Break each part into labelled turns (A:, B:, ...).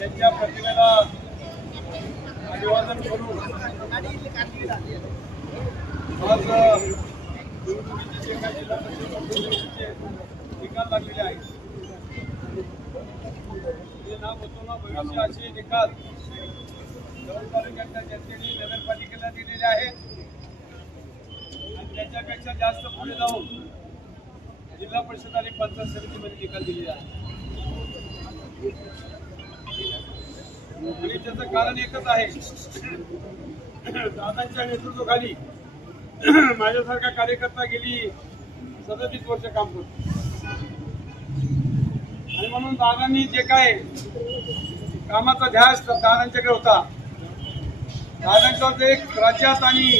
A: त्यांच्या प्रतिमेला अभिवादन करून आज निवडणुकीचे निकाल लागलेले आहेत. ते ना होतो ना भविष्य असे निकाल दौंड तालुक्याच्या जनतेने नगरपालिकेला दिलेले आहेत. आणि त्याच्यापेक्षा जास्त पुढे जाऊन जिल्हा परिषद आणि पंचायत समितीमध्ये निकाल दिलेले आहे. आणि त्याचं कारण एकच आहे. दादांच्या नेतृत्वाखाली माझ्यासारखा कार्यकर्ता गेली सदतीस वर्ष काम करतो. आणि म्हणून दादांनी जे काय कामाचा ध्यास दादांच्याकडे होता. दादांचा जे एक राज्यात आणि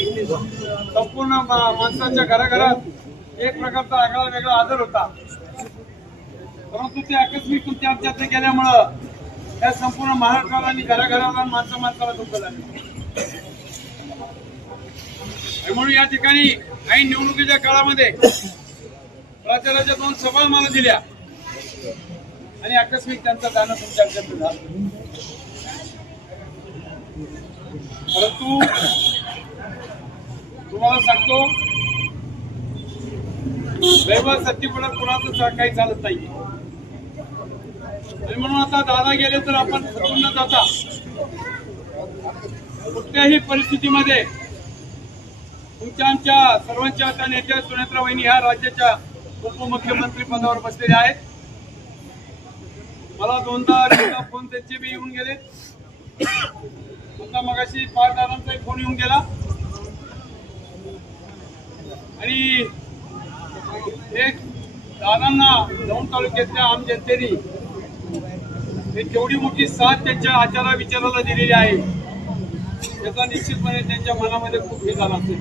A: संपूर्ण मा- माणसाच्या घराघरात एक प्रकारचा आगळा वेगळा आदर होता. परंतु ते आकस्मिक तुमच्या आमच्यात गेल्यामुळं या संपूर्ण महाराष्ट्राला आणि घराघराला माणसा माणसाला दुःख झालं म्हणून या ठिकाणी काही निवडणुकीच्या काळामध्ये प्रचाराच्या दोन सभा मला दिल्या. आणि आकस्मिक त्यांचं जाणं तुमच्या झालं. परंतु तुम्हाला सांगतो दैव सत्तीपणात कुणाचं काही चालत नाही म्हणून आता दादा गेले तर आपण खचून न जाता. कुठल्याही परिस्थितीमध्ये तुमच्या आमच्या सर्वांच्या त्या नेत्या सुनेत्रा वहिनी ह्या राज्याच्या उपमुख्यमंत्री पदावर बसलेल्या आहेत. मला दोनदा तीनदा फोन त्यांचे बी येऊन गेले. आता मगाशी पाच दादांचाही फोन येऊन गेला. आणि एक दादांना दौंड तालुक्यातल्या आम जनतेने केवढी मोठी साथ त्यांच्या आचारा विचाराला दिलेली आहे. त्याचा निश्चितपणे त्यांच्या मनामध्ये खूप हे झाला असेल.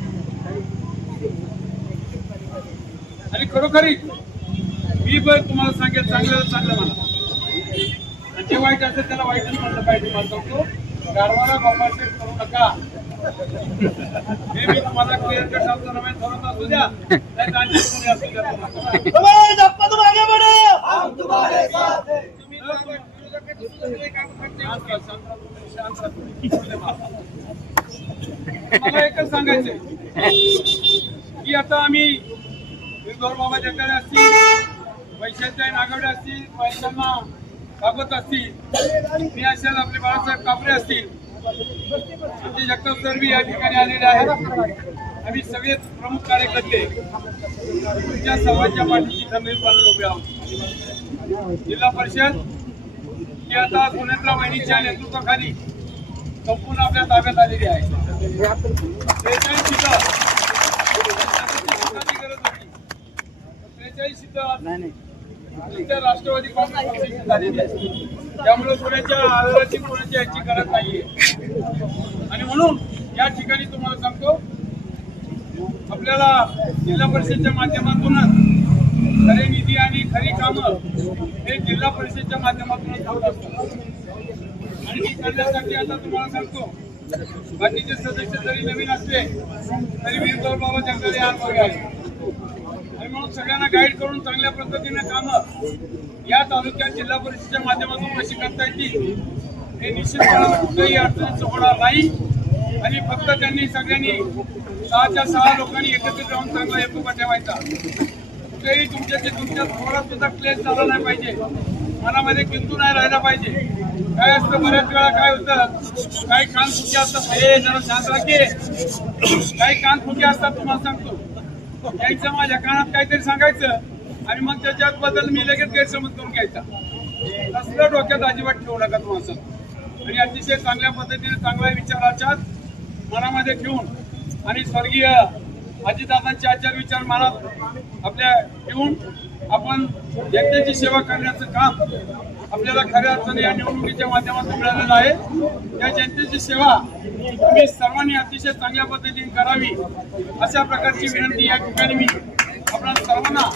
A: आणि खरोखरी मी पण तुम्हाला सांगेल चांगलं चांगलं म्हणा. जे वाईट असेल त्याला वाईटच म्हणलं पाहिजे मला सांगतो गारवाला बाबाशेठ करू नका. हे मी तुम्हाला क्लिअर कट शब्द नव्हे ठरवत असू द्या.
B: हैं
A: तुम्ही मला. एकच सांगायचंय. की आता आम्ही बाबा जगदाळे असतील वैशालताई नागवडे असतील पैशांना कागत असतील मी असेल आपले बाळासाहेब कापरे असतील. आमचे जगताप सरवी या ठिकाणी आलेले आहेत. आम्ही सगळे प्रमुख कार्यकर्ते तुमच्या सर्वांच्या पाठीशी खंबीरपणे उभे आहोत. जिल्हा परिषद ही आता सुनेत्रा वहिनीच्या नेतृत्वाखाली संपूर्ण आपल्या ताब्यात आलेली आहे. त्रेचाळीस सीटं. गरज होती. त्रेचाळीस सीटं राष्ट्रवादी काँग्रेस झालेली आहे त्यामुळे कोणाच्या आधाराची कोणाच्या याची गरज नाहीये. आणि म्हणून या ठिकाणी तुम्हाला सांगतो आपल्याला जिल्हा परिषदच्या माध्यमातूनच खरे निधी आणि खरी कामं हे जिल्हा परिषदच्या माध्यमातून होत असतात आणि ती करण्यासाठी आता तुम्हाला सांगतो बाकीचे सदस्य जरी नवीन असले तरी वीरगौर बाबा जगदाळे आज वगैरे आहे आणि म्हणून सगळ्यांना गाईड करून चांगल्या पद्धतीने कामं या तालुक्यात जिल्हा परिषदेच्या माध्यमातून कशी करता येतील हे निश्चितपणे कुठेही अडचणीचं होणार नाही. आणि फक्त त्यांनी सगळ्यांनी सहाच्या सहा लोकांनी एकत्रित राहून चांगला हेतुका ठेवायचा. कुठेही तुमच्याचे तुमच्या समोरात सुद्धा क्लेश झाला नाही पाहिजे. मनामध्ये किंतू नाही राहिला पाहिजे. काय असतं बऱ्याच वेळा काय होतं काही कान फुके असतात. हे जरा शांत राखे काही कान फुके असतात तुम्हाला सांगतो. यायचं माझ्या कानात काहीतरी सांगायचं आणि मग त्याच्यात बदल मी लगेच गैरसमज करून घ्यायचा. असलं डोक्यात अजिबात ठेवू नका तुम्हाला आणि अतिशय चांगल्या पद्धतीने चांगल्या विचाराच्या मनामध्ये ठेवून आणि स्वर्गीय अजितदादांचे आचार विचार मनात आपल्या घेऊन आपण जनतेची सेवा करण्याचं काम आपल्याला खऱ्या अर्थाने या निवडणुकीच्या माध्यमातून मिळालेलं आहे. त्या जनतेची सेवा तुम्ही सर्वांनी अतिशय चांगल्या पद्धतीने करावी अशा प्रकारची विनंती या ठिकाणी मी आपल्या सर्वांना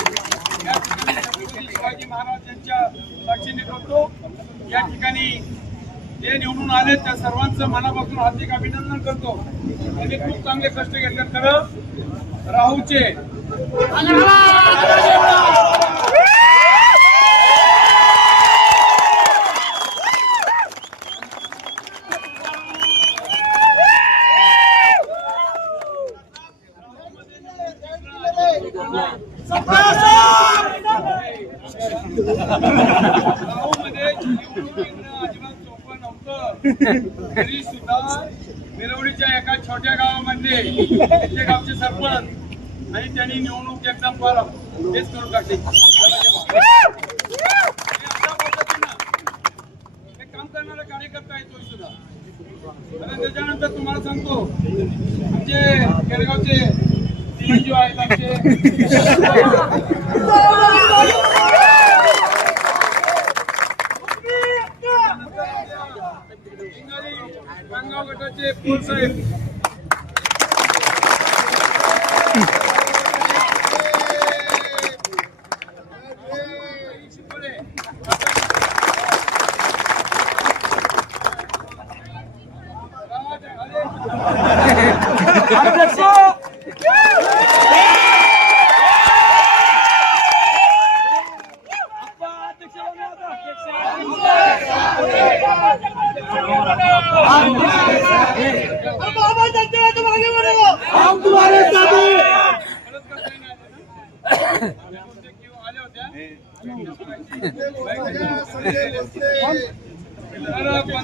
A: या ठिकाणी शिवाजी महाराज यांच्या साक्षीने करतो. या ठिकाणी जे निवडून आले त्या सर्वांचं मनापासून हार्दिक अभिनंदन करतो. त्यांनी खूप चांगले कष्ट घेतले खरं. राहूचे अजिबात सोपं नव्हतं. तरी सुद्धा मिरवणीच्या एका छोट्या गावामध्ये तिथे गावचे सरपंच आणि त्यांनी निवडणूक एकदम फार तेच करून टाकली. हे काम करणारा कार्यकर्ता आहे तो सुद्धा. आणि त्याच्यानंतर तुम्हाला सांगतो आमचे केळगावचे आहेत आमचे गांगाव गटाचे पोल साहेब
B: चलते हैं तुम आगे बढ़ो हम तुम्हारे साथ हैं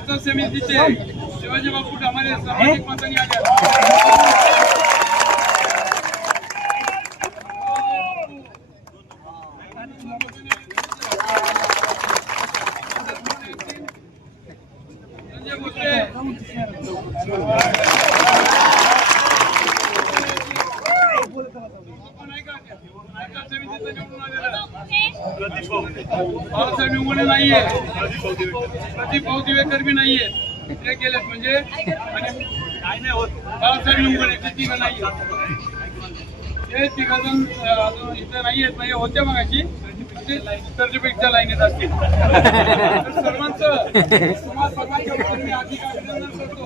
A: तर पंचायत शिवाजी बापू आम्हाला आपण ऐका ऐका समितीचं निवडून आले बाळासाहेब निवडणे नाहीये. प्रदीप भाऊ दिवेकर बी नाहीये. ते गेलेत म्हणजे. आणि बाळासाहेब निवडणे किती का नाहीये. ते तिघजण अजून इथं नाहीयेत नाही होत्या मगाशी. सर्टिफिकेटच्या लाईनीत असतील. तर सर्वांचं समाज समाजाच्या वतीने मी अधिक अभिनंदन करतो.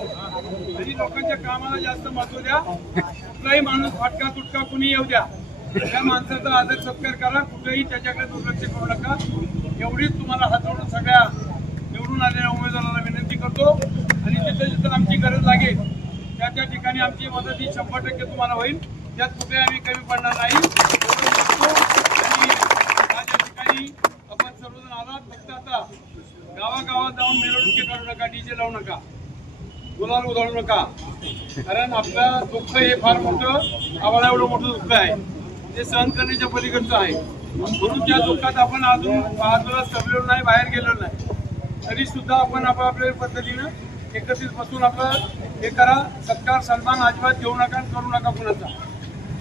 A: आणि लोकांच्या कामाला जास्त महत्त्व द्या. कुठलाही माणूस फाटका तुटका कुणी येऊ द्या. त्या माणसाचा आदर सत्कार करा कुठेही त्याच्याकडे दुर्लक्ष करू नका. एवढीच तुम्हाला हात जोडून सगळ्या निवडून आलेल्या उमेदवाराला विनंती करतो. आणि जिथं जिथं आमची गरज लागेल त्या त्या ठिकाणी आमची मदत ही शंभर टक्के तुम्हाला होईल. त्यात कुठे आम्ही कमी पडणार नाही. आणि ठिकाणी आपण सर्वजण आलात. फक्त आता गावागावात जाऊन मिरवणुकी काढू नका डीजे लावू नका गुलाल उधळू नका. कारण आपलं दुःख हे फार मोठं आम्हाला एवढं मोठं दुःख आहे. ते सहन करण्याच्या पलीकडचं आहे. म्हणून त्या दुःखात आपण अजून बाजूला सरलेलो नाही बाहेर गेलो नाही. तरी सुद्धा आपण आपापल्या पद्धतीनं एकत्रित बसून आपलं हे करा सत्कार सन्मान अजिबात घेऊ नका आणि करू नका कुणाचा.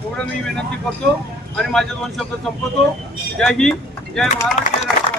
A: एवढं मी विनंती करतो आणि माझे दोन शब्द संपवतो. जय हिंद जय महाराज जय राष्ट्र